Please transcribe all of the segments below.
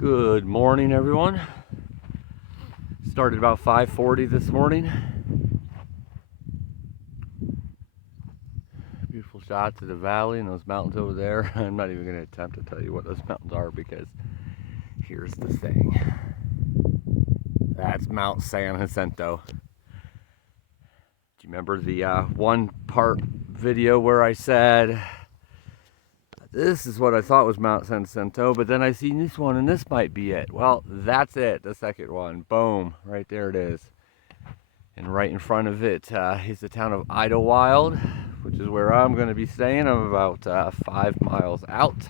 Good morning, everyone. Started about 5:40 this morning. Beautiful shots of the valley and those mountains over there. I'm not even going to attempt to tell you what those mountains are because here's the thing. That's Mount San Jacinto. Do you remember the one part video where I said this is what I thought was Mount San Jacinto, but then I seen this one and this might be it? Well, that's it, the second one. Boom, right there it is. And right in front of it is the town of Idlewild, which is where I'm going to be staying. I'm about 5 miles out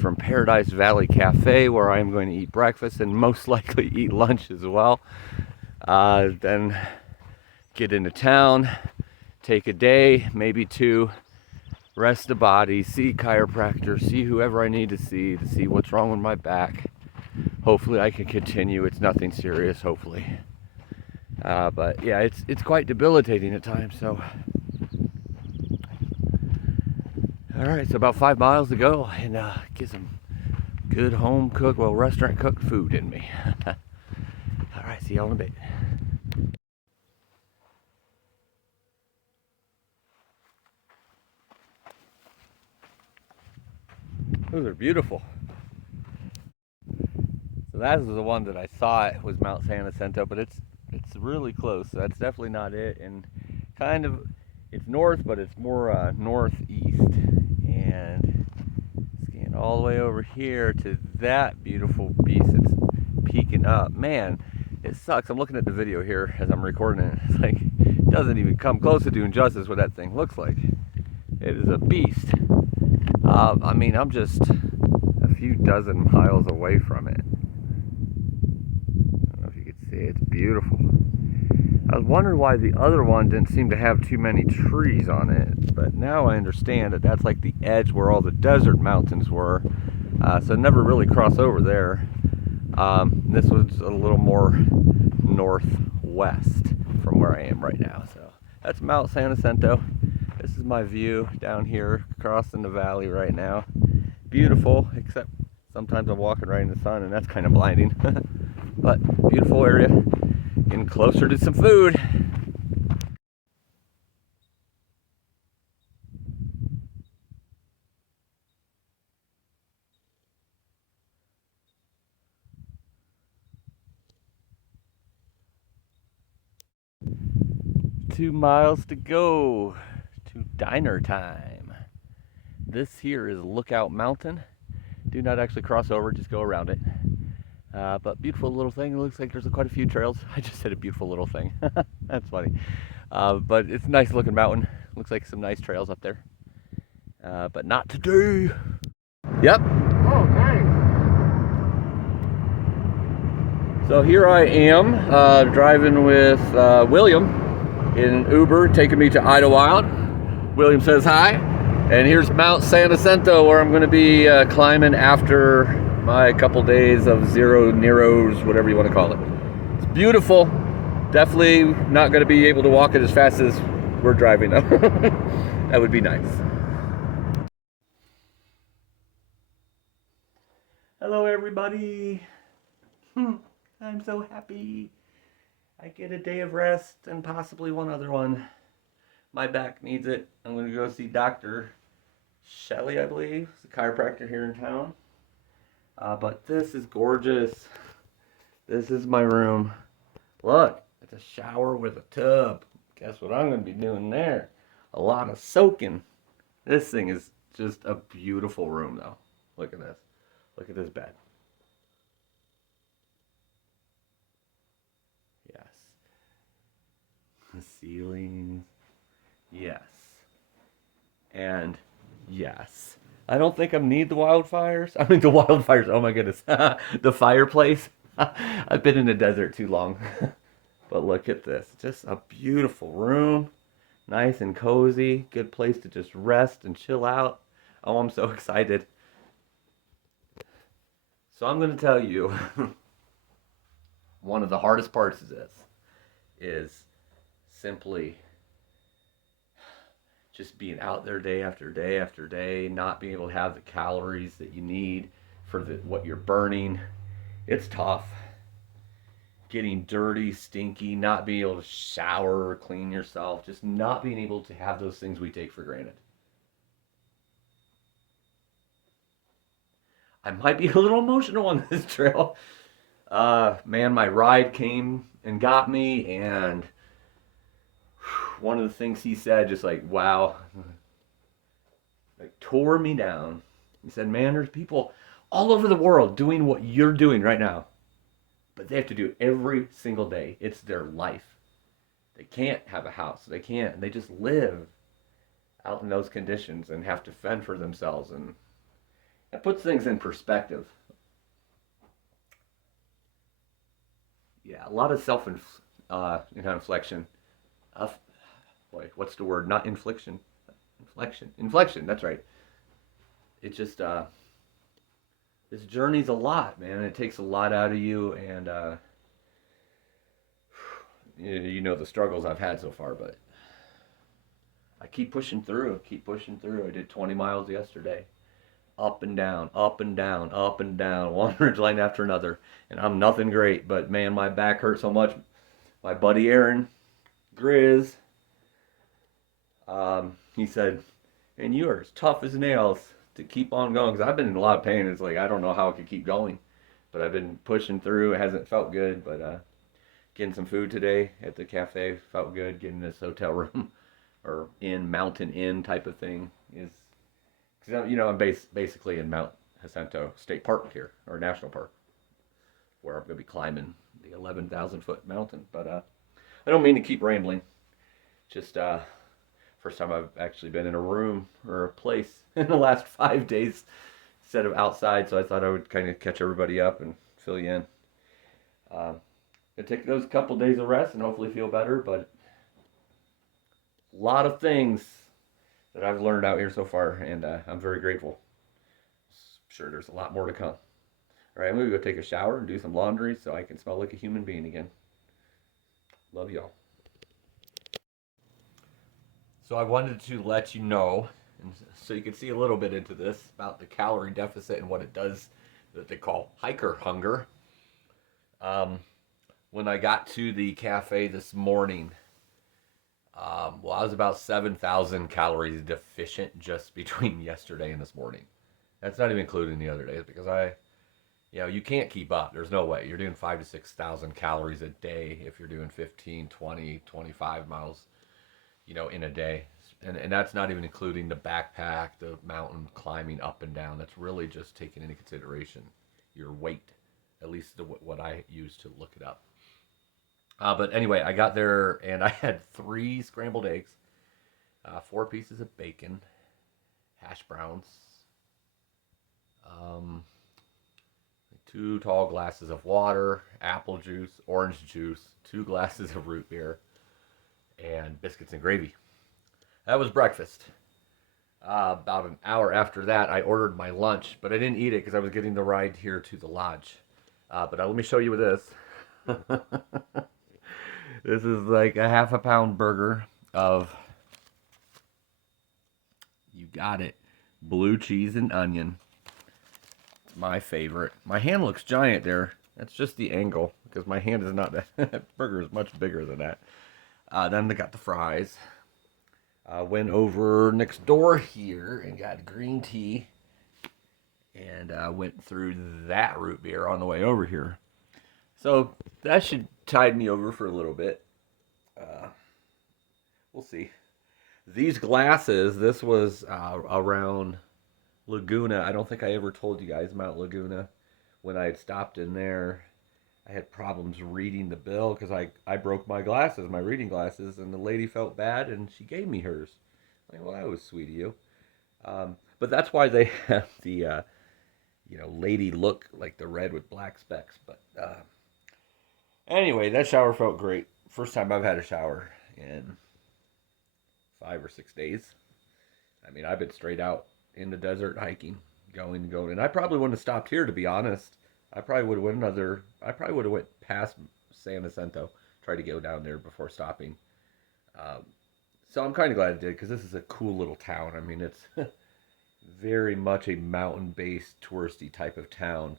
from Paradise Valley Cafe, where I'm going to eat breakfast and most likely eat lunch as well. Then get into town, take a day, maybe two, rest the body, see chiropractor, see whoever I need to see what's wrong with my back. Hopefully I can continue. It's nothing serious, hopefully. But yeah, it's quite debilitating at times, so. All right, so about 5 miles to go and get some good home cooked, well, restaurant cooked food in me. All right, see y'all in a bit. Those are beautiful. So that was the one that I thought was Mount San Jacinto, but it's really close. So that's definitely not it. And kind of, it's north, but it's more northeast. And scan all the way over here to that beautiful beast that's peeking up. Man, it sucks. I'm looking at the video here as I'm recording it. It's like, it doesn't even come close to doing justice what that thing looks like. It is a beast. I mean, I'm just a few dozen miles away from it. I don't know if you can see it. It's beautiful. I was wondering why the other one didn't seem to have too many trees on it, but now I understand that that's like the edge where all the desert mountains were, so it never really crossed over there. This was a little more northwest from where I am right now. So that's Mount San Jacinto. This is my view down here crossing the valley right now. Beautiful, except sometimes I'm walking right in the sun and that's kind of blinding. But beautiful area. Getting closer to some food. Two miles to go to diner time. This here is Lookout Mountain. Do not actually cross over, just go around it. But beautiful little thing. It looks like there's quite a few trails. I just said a beautiful little thing. That's funny. But it's a nice looking mountain. Looks like some nice trails up there. But not today. Yep. Okay. So here I am driving with William in an Uber, taking me to Idlewild. William says hi. And here's Mount San Jacinto, where I'm going to be climbing after my couple days of zero Neros, whatever you want to call it. It's beautiful. Definitely not going to be able to walk it as fast as we're driving though. That would be nice. Hello everybody. I'm so happy. I get a day of rest and possibly one other one. My back needs it. I'm going to go see Dr. Shelley, I believe. He's a chiropractor here in town. But this is gorgeous. This is my room. Look, it's a shower with a tub. Guess what I'm going to be doing there? A lot of soaking. This thing is just a beautiful room, though. Look at this. Look at this bed. Yes. The ceilings. Yes. And yes. I don't think I need the wildfires. I mean, the wildfires. Oh my goodness. The fireplace. I've been in the desert too long. But look at this. Just a beautiful room. Nice and cozy. Good place to just rest and chill out. Oh, I'm so excited. So I'm going to tell you one of the hardest parts of this is simply just being out there day after day after day, not being able to have the calories that you need for what you're burning. It's tough. Getting dirty, stinky, not being able to shower or clean yourself, just not being able to have those things we take for granted. I might be a little emotional on this trail. Man, my ride came and got me, and one of the things he said, just like, wow, like tore me down. He said, man, there's people all over the world doing what you're doing right now, but they have to do it every single day. It's their life. They can't have a house. They just live out in those conditions and have to fend for themselves. And that puts things in perspective. Yeah, a lot of inflection. What's the word? Not infliction. Inflection. That's right. It just this journey's a lot, man. It takes a lot out of you, and you know the struggles I've had so far, but I keep pushing through. I did 20 miles yesterday. Up and down, up and down, up and down, one ridge line after another. And I'm nothing great, but man, my back hurts so much. My buddy Aaron, Grizz, he said, and you are as tough as nails to keep on going. Because I've been in a lot of pain. It's like, I don't know how I could keep going. But I've been pushing through. It hasn't felt good, but getting some food today at the cafe felt good. Getting this hotel room or mountain inn type of thing is, because I'm basically in Mount Jacinto State Park here, or National Park, where I'm going to be climbing the 11,000 foot mountain. But I don't mean to keep rambling. Just first time I've actually been in a room or a place in the last 5 days instead of outside, so I thought I would kind of catch everybody up and fill you in. Gonna take those couple days of rest and hopefully feel better, but a lot of things that I've learned out here so far, and I'm very grateful. I'm sure there's a lot more to come. All right, I'm going to go take a shower and do some laundry so I can smell like a human being again. Love y'all. So I wanted to let you know, and so you can see a little bit into this, about the calorie deficit and what it does that they call hiker hunger. When I got to the cafe this morning, I was about 7,000 calories deficient just between yesterday and this morning. That's not even including the other days, because you can't keep up. There's no way. You're doing 5,000 to 6,000 calories a day if you're doing 15, 20, 25 miles, in a day. And that's not even including the backpack, the mountain climbing up and down. That's really just taking into consideration your weight, at least what I use to look it up. But anyway, I got there and I had 3 scrambled eggs, 4 pieces of bacon, hash browns, 2 tall glasses of water, apple juice, orange juice, 2 glasses of root beer, and biscuits and gravy. That was breakfast. About an hour after that, I ordered my lunch, but I didn't eat it because I was getting the ride here to the lodge. But let me show you this. This is like a half a pound burger of, you got it, blue cheese and onion. It's my favorite. My hand looks giant there. That's just the angle, because my hand is not, that burger is much bigger than that. Then they got the fries. Went over next door here and got green tea. And went through that root beer on the way over here. So that should tide me over for a little bit. We'll see. These glasses, this was around Laguna. I don't think I ever told you guys Mount Laguna. When I had stopped in there, I had problems reading the bill because I broke my glasses, my reading glasses, and the lady felt bad and she gave me hers. Like, well, that was sweet of you. But that's why they have the, lady look, like the red with black specks. But anyway, that shower felt great. First time I've had a shower in 5 or 6 days. I mean, I've been straight out in the desert hiking, going. And I probably wouldn't have stopped here, to be honest. I probably would have went past San Jacinto, tried to go down there before stopping. So I'm kind of glad I did, because this is a cool little town. I mean, it's very much a mountain-based touristy type of town,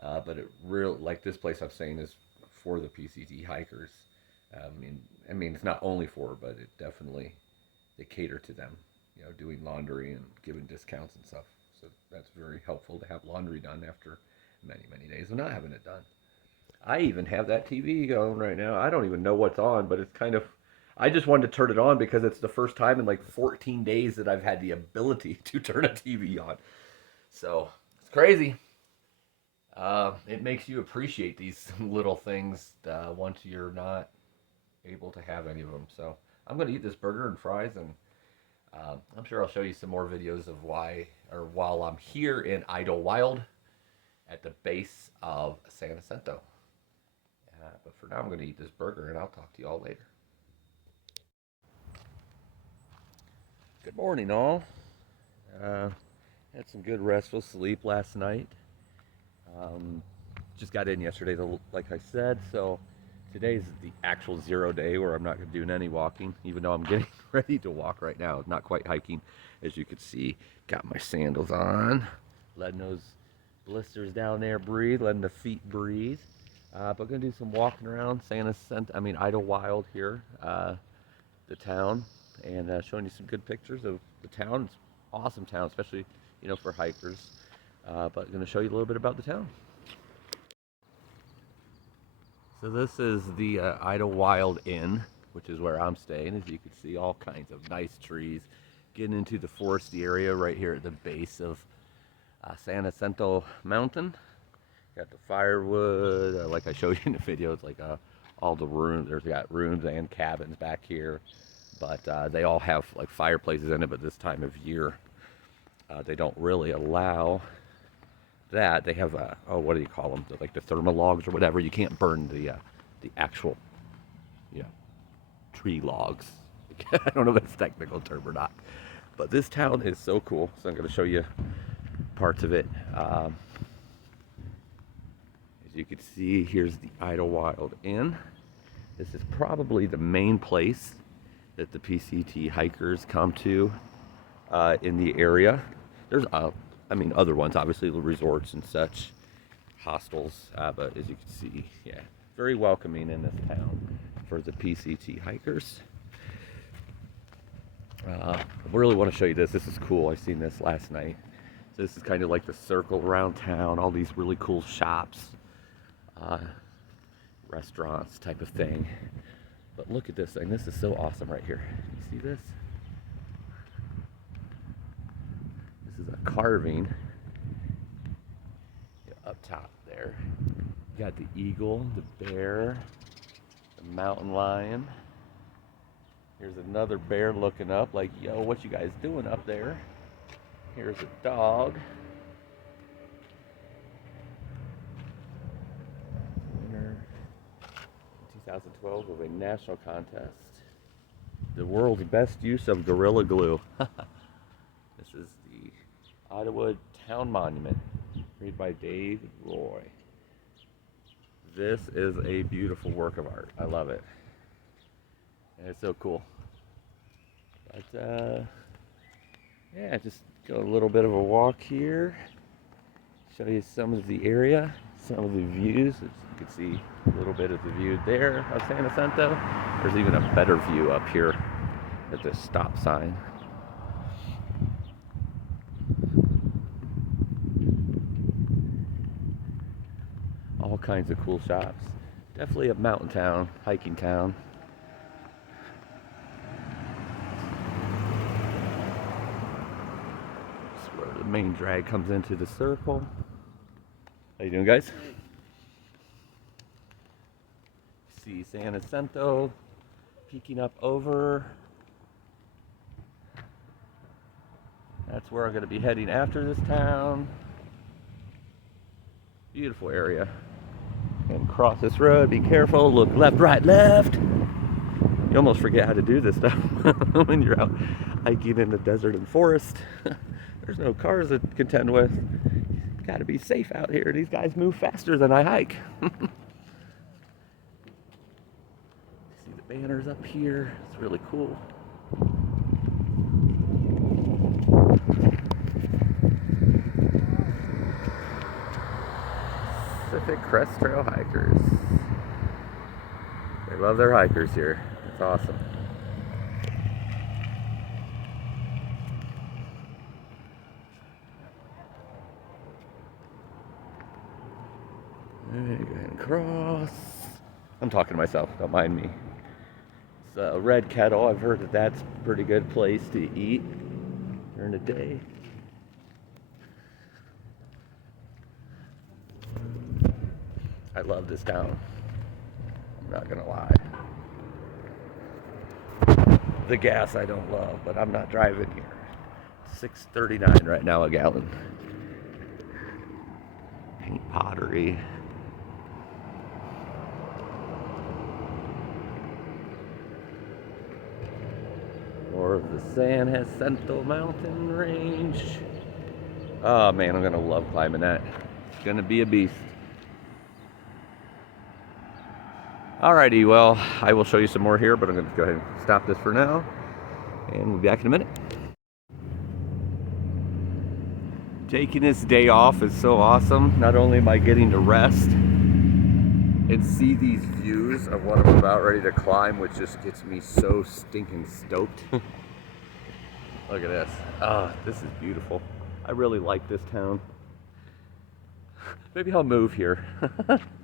but it real like this place I'm saying is for the PCT hikers. I mean, it's not only for, but it definitely they cater to them. You know, doing laundry and giving discounts and stuff. So that's very helpful to have laundry done after many days of not having it done. I even have that TV going right now. I don't even know what's on, but it's kind of. I just wanted to turn it on because it's the first time in like 14 days that I've had the ability to turn a TV on. So it's crazy. It makes you appreciate these little things once you're not able to have any of them. So I'm going to eat this burger and fries, and I'm sure I'll show you some more videos of why, or while I'm here in Idlewild at the base of San Jacinto. But for now, I'm going to eat this burger, and I'll talk to you all later. Good morning, all. Had some good restful sleep last night. Just got in yesterday, like I said, so today's the actual 0 day where I'm not doing any walking, even though I'm getting ready to walk right now. Not quite hiking, as you can see. Got my sandals on, letting those blisters down there breathe, letting the feet breathe. But gonna do some walking around Idlewild here, the town, and showing you some good pictures of the town. It's an awesome town, especially for hikers. But gonna show you a little bit about the town. So this is the Idlewild Inn, which is where I'm staying. As you can see, all kinds of nice trees. Getting into the foresty area right here at the base of San Jacinto Mountain. Got the firewood, like I showed you in the video. It's like all the rooms. There's got rooms and cabins back here, but they all have like fireplaces in it. But this time of year, they don't really allow that. They have what do you call them? Like the thermal logs or whatever. You can't burn the actual tree logs. I don't know if that's a technical term or not. But this town is so cool. So I'm going to show you parts of it. As you can see, here's the Idlewild Inn. This is probably the main place that the PCT hikers come to in the area. There's other ones, obviously, the resorts and such, hostels, but as you can see, yeah, very welcoming in this town for the PCT hikers. I really want to show you this. This is cool. I seen this last night. So this is kind of like the circle around town, all these really cool shops, restaurants type of thing. But look at this thing. This is so awesome right here. You see this? This is a carving up top there. You got the eagle, the bear, the mountain lion. Here's another bear looking up like, yo, what you guys doing up there? Here's a dog. Winner in 2012 of a national contest. The world's best use of Gorilla Glue. This is the Idahood Town Monument, created by Dave Roy. This is a beautiful work of art. I love it. And it's so cool. But yeah, just go a little bit of a walk here. Show you some of the area, some of the views. As you can see a little bit of the view there of San Jacinto. There's even a better view up here at the stop sign. All kinds of cool shops. Definitely a mountain town, hiking town. That's where the main drag comes into the circle. How you doing, guys? See San Jacinto peeking up over. That's where I'm going to be heading after this town. Beautiful area. And cross this road, be careful, look left, right, left. You almost forget how to do this stuff when you're out hiking in the desert and forest. There's no cars to contend with. Got to be safe out here. These guys move faster than I hike. See the banners up here. It's really cool. Classic Crest trail hikers. They love their hikers here. It's awesome. Alright, go ahead and cross. I'm talking to myself, don't mind me. It's a Red Kettle. I've heard that that's a pretty good place to eat during the day. I love this town. I'm not gonna lie. The gas I don't love, but I'm not driving here. $6.39 right now a gallon. Paint pottery. More of the San Jacinto mountain range. Oh man, I'm gonna love climbing that. It's gonna be a beast. Alrighty, well, I will show you some more here, but I'm gonna go ahead and stop this for now, and we'll be back in a minute. Taking this day off is so awesome. Not only am I getting to rest and see these views of what I'm about ready to climb, which just gets me so stinking stoked. Look at this. Ah, this is beautiful. I really like this town. Maybe I'll move here.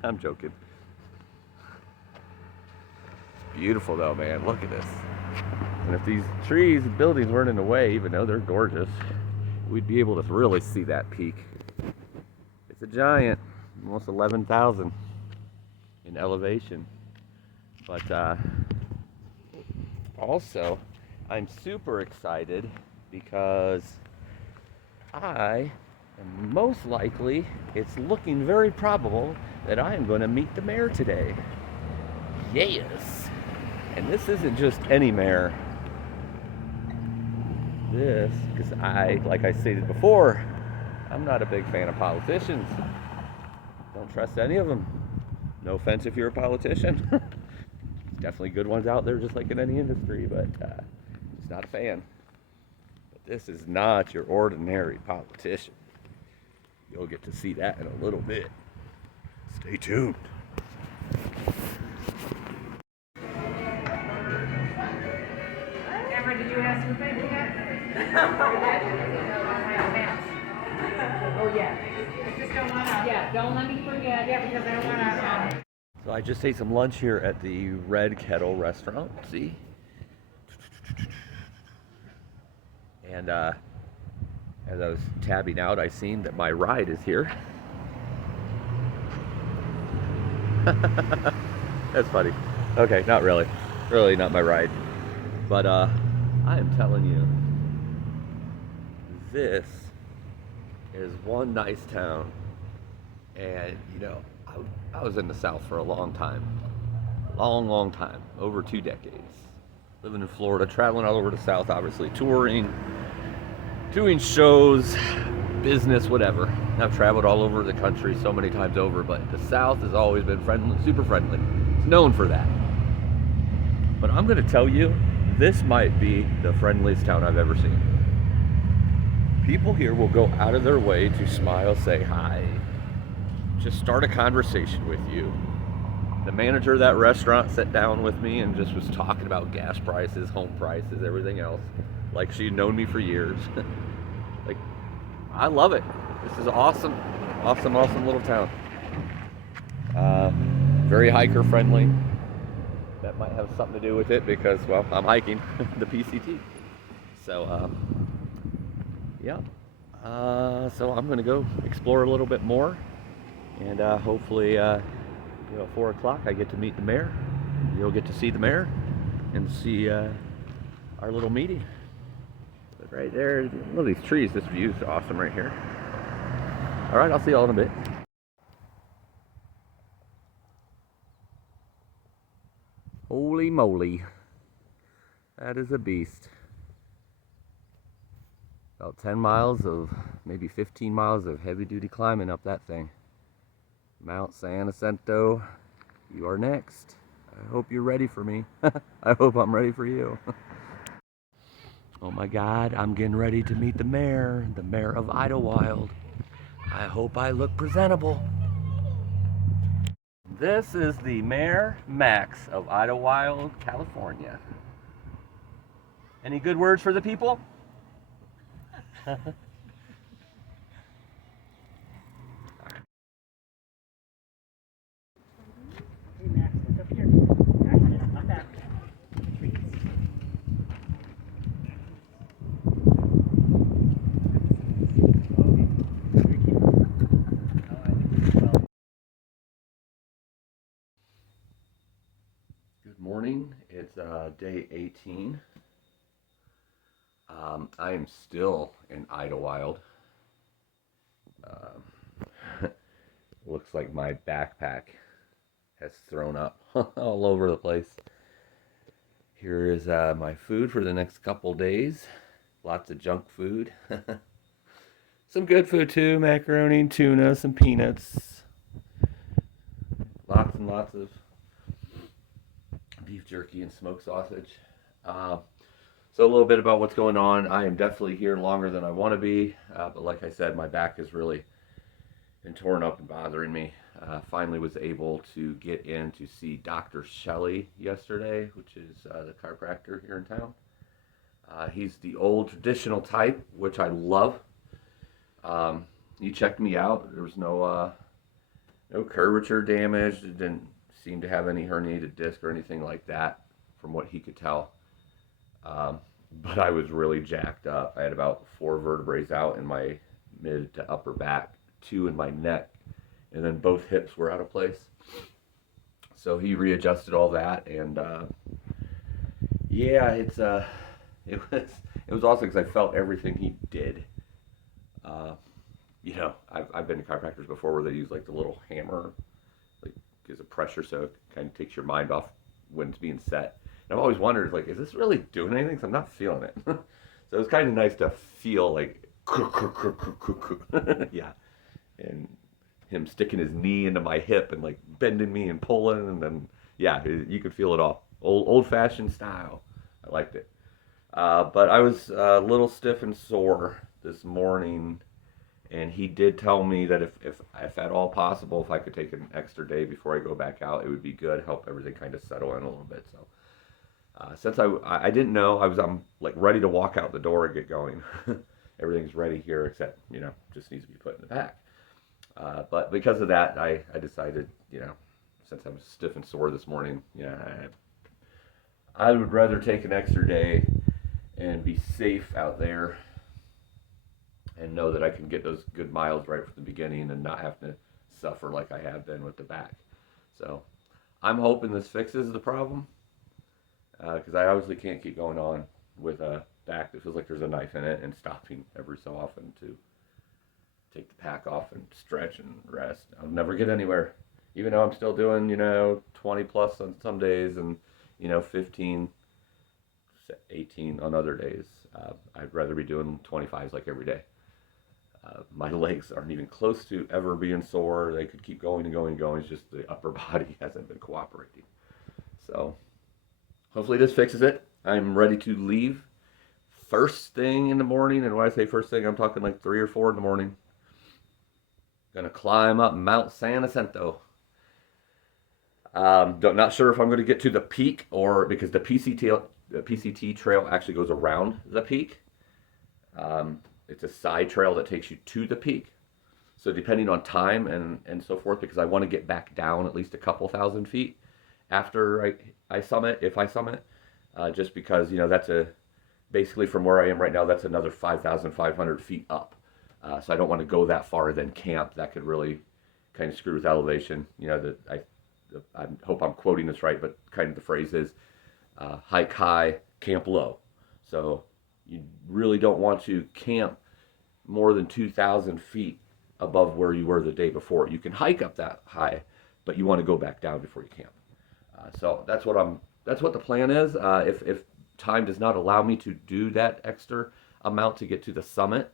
I'm joking. Beautiful though, man. Look at this. And if these trees and buildings weren't in the way, even though they're gorgeous, we'd be able to really see that peak. It's a giant, almost 11,000 in elevation. But also, I'm super excited because most likely, it's looking very probable that I am going to meet the mayor today. Yes! And this isn't just any mayor. This, because like I stated before, I'm not a big fan of politicians. Don't trust any of them. No offense if you're a politician. There's definitely good ones out there, just like in any industry, but just not a fan. But this is not your ordinary politician. You'll get to see that in a little bit. Stay tuned. Amber, did you ask for anything yet? Oh, yeah. I just don't want to. Yeah, don't let me forget. Yeah, because I don't want to. So I just ate some lunch here at the Red Kettle Restaurant. See? And as I was tabbing out, I seen that my ride is here. That's funny. Okay, not really. Really not my ride. But I am telling you, this is one nice town. And you know, I was in the South for a long time. Long time. Over 2 decades. Living in Florida, traveling all over the South, obviously touring, doing shows, business, whatever. I've traveled all over the country so many times over, but the South has always been friendly, super friendly. It's known for that. But I'm gonna tell you, this might be the friendliest town I've ever seen. People here will go out of their way to smile, say hi, just start a conversation with you. The manager of that restaurant sat down with me and just was talking about gas prices, home prices, everything else, like she'd known me for years. Like, I love it. This is awesome, awesome little town. Very hiker friendly. That might have something to do with it because, well, I'm hiking the PCT. So, yeah. So I'm gonna go explore a little bit more, and hopefully, at 4 o'clock I get to meet the mayor. You'll get to see the mayor and see our little meeting. But right there, look at these trees. This view is awesome right here. All right, I'll see y'all in a bit. Holy moly, that is a beast. About 10 miles of, maybe 15 miles of heavy duty climbing up that thing. Mount San Jacinto, you are next. I hope you're ready for me. I hope I'm ready for you. Oh my God, I'm getting ready to meet the mayor of Idlewild. I hope I look presentable. This is the Mayor Max of Idlewild, California. Any good words for the people? Hey Max, look up here. Max, come back. Good morning. It's day 18. I am still in Idlewild. Looks like my backpack has thrown up all over the place. Here is my food for the next couple days. Lots of junk food. Some good food too, macaroni and tuna, some peanuts. Lots and lots of beef jerky and smoked sausage. So a little bit about what's going on. I am definitely here longer than I want to be, but like I said, my back has really been torn up and bothering me. Finally was able to get in to see Dr. Shelley yesterday, which is the chiropractor here in town. He's the old traditional type, which I love. He checked me out. There was no curvature damage. It didn't seem to have any herniated disc or anything like that from what he could tell. But I was really jacked up. I had about 4 vertebrae out in my mid to upper back, 2 in my neck, and then both hips were out of place. So he readjusted all that, and yeah, it was awesome because I felt everything he did. I've been to chiropractors before where they use like the little hammer, like gives a pressure so it kind of takes your mind off when it's being set. And I've always wondered, like, is this really doing anything? Because I'm not feeling it. So it was kind of nice to feel like, yeah, and him sticking his knee into my hip and like bending me and pulling, and then yeah, you could feel it all. Old-fashioned style. I liked it. But I was a little stiff and sore this morning, and he did tell me that if at all possible, if I could take an extra day before I go back out, it would be good, help everything kind of settle in a little bit. So since I didn't know, I'm like ready to walk out the door and get going. Everything's ready here except, just needs to be put in the back. But because of that, I decided, since I'm stiff and sore this morning, I would rather take an extra day and be safe out there and know that I can get those good miles right from the beginning and not have to suffer like I have been with the back. So I'm hoping this fixes the problem, because I obviously can't keep going on with a back that feels like there's a knife in it and stopping every so often to take the pack off and stretch and rest. I'll never get anywhere, even though I'm still doing 20 plus on some days and 15, 18 on other days. I'd rather be doing 25s like every day. My legs aren't even close to ever being sore. They could keep going and going and going. It's just the upper body hasn't been cooperating. So hopefully this fixes it. I'm ready to leave first thing in the morning. And when I say first thing, I'm talking like 3 or 4 in the morning. Gonna climb up Mount San Jacinto. Not sure if I'm going to get to the peak or because the PCT trail actually goes around the peak. It's a side trail that takes you to the peak. So depending on time and so forth, because I want to get back down at least a couple thousand feet after I summit, if I summit, just because, that's basically from where I am right now, that's another 5,500 feet up. So I don't want to go that far, then camp. That could really kind of screw with elevation. I hope I'm quoting this right, but kind of the phrase is hike high, camp low. So you really don't want to camp more than 2,000 feet above where you were the day before. You can hike up that high, but you want to go back down before you camp. So that's what the plan is. If time does not allow me to do that extra amount to get to the summit,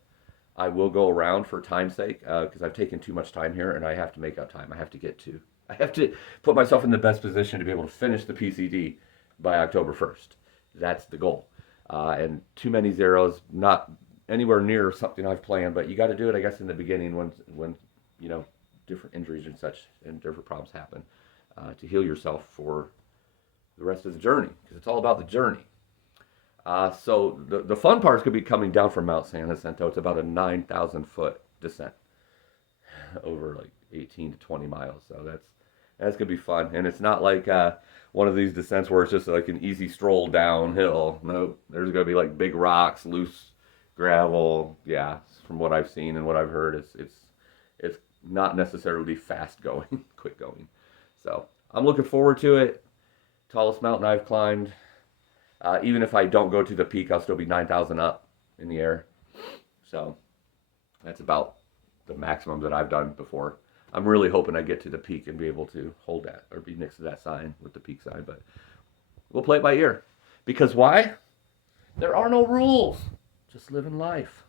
I will go around for time's sake, because I've taken too much time here and I have to make up time. I have to put myself in the best position to be able to finish the PCD by October 1st. That's the goal. And too many zeros, not anywhere near something I've planned, but you got to do it, I guess, in the beginning when different injuries and such and different problems happen. to heal yourself for the rest of the journey, because it's all about the journey. So the fun part is going to be coming down from Mount San Jacinto. It's about a 9,000 foot descent over like 18 to 20 miles. So that's going to be fun. And it's not like one of these descents where it's just like an easy stroll downhill. Nope. There's going to be like big rocks, loose gravel. Yeah, from what I've seen and what I've heard, it's not necessarily fast going, quick going. So I'm looking forward to it. Tallest mountain I've climbed. Even if I don't go to the peak, I'll still be 9,000 up in the air. So that's about the maximum that I've done before. I'm really hoping I get to the peak and be able to hold that or be next to that sign with the peak sign. But we'll play it by ear. Because why? There are no rules. Just living life.